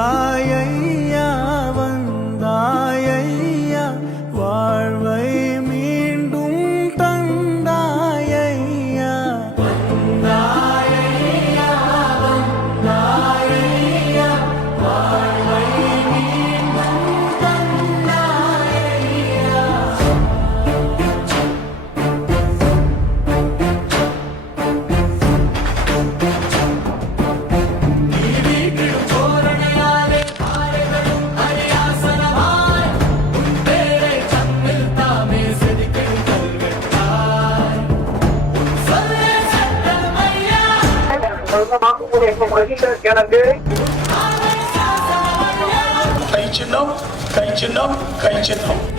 வந்தாயையா வந்தாயையா வாழ்வை மீண்டும் தந்தாயையா வந்தாயையா வந்தாயையா வாழ்வை மீண்டும் தந்தாயையா. கை சின்னம் கை சின்னம் கை சின்னம்